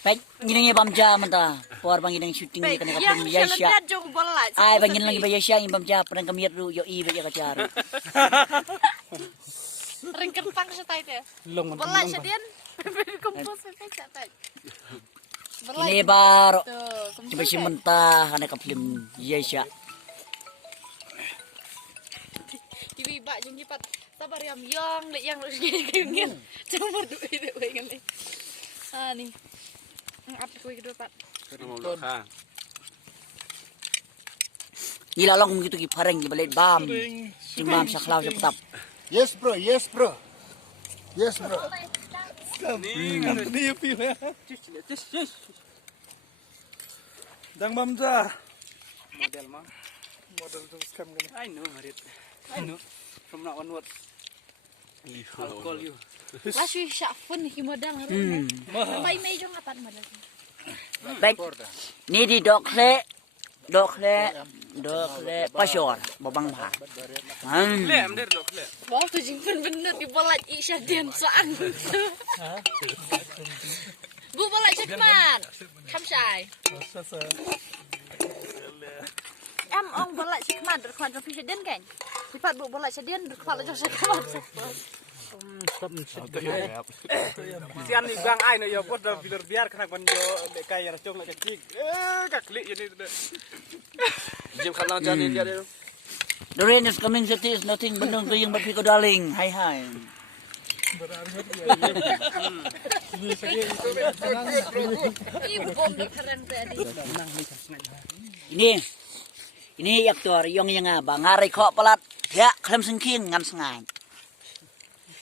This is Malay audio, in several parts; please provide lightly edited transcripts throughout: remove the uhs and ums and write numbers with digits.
Baik, ginang bamja manta. Por bang ginang shooting ni kana kapim Yasha. Ay bang ginang iba Yasha im bamja perang kamir ru yo i ba ya kacar. Ringkan pang sa tayo te. Long Bola siya din. Kumpos sa tayo. Ini baro. Coba si manta kana kapim Yasha. Tiba jeng kipat sabar yang lu gini. Cuma duit pengen nih. Ah nih. Apa kue kedua Pak? Ilalong gitu ki pareng di balik bam. Timbam saklau sepetap. Yes bro, yes bro. Yes bro. Ni pilih. Dang bamja. Model mah. Model tu scam kan. I know Marit. I know. From now onward. I'll call you. Lasu siya fun himodang harus. May medyo ngapan modal. Baik. Ni di dokle pasyor babang ha. Lem der dok lem. Wah tu jingpen bener di bola isya dian soang. Bu bola cekman. Kamsai. Em ong bola cekman berkuat jopi sedien kan? Sifat bu bola sedien berkuat jopi sedien. Sian ni bang ai no yo pot da biar kena kon yo kaya racung nak kecik. Kaklik ini. Jim kalau jalan dia dia. The rain is coming, city is nothing but no going but Pico darling. Hi hi. Ibu bom keren tadi. Ini aktor yang abang ngari kok pelat ya klem sengkin ngan sengai.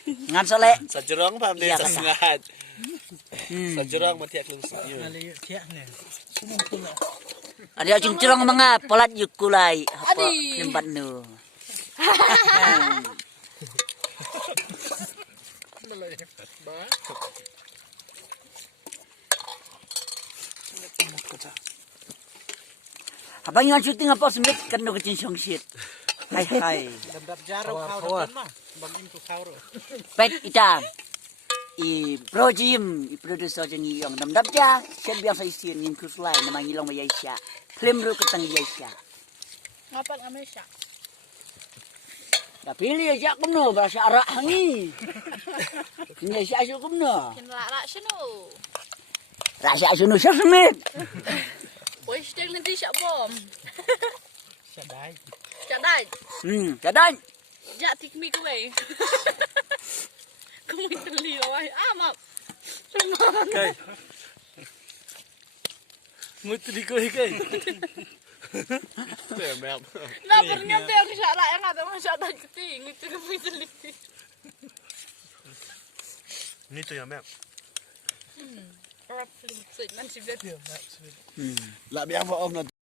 Ngan sole. Sajurang paham deh sengat. Sajurang mati aklung sengkin. Ada cungcurang mga pelat yukulai apa lembat nu. Abang yang syuting apa semit kan nu kecing songsit. Hai hai. Dap jaro kau dah mah. Bangin ku kau ro. Pet ita. I pro Jim, i producer jeng yang dap ja, ken biasa isin ngin kuslai namang ilong Malaysia. Film ru ketang Malaysia. Ngapan Amerika? Ya pilih aja kumno bahasa arak hangi. Malaysia asyuk kumno. Kin rak sino. Rasa sunu semit. Oi stek nanti siap bom. Sadai. Cadai. Kadang. Jak tikmi kowe. Kamu teli wah. Mak. Kai. Mutu di koi kai. Temep. Nah, ternyata yang salah yang ada masa ada keting itu kamu teli. Ni tu yang mep. Orang film sih masih beda. Lah biar mau om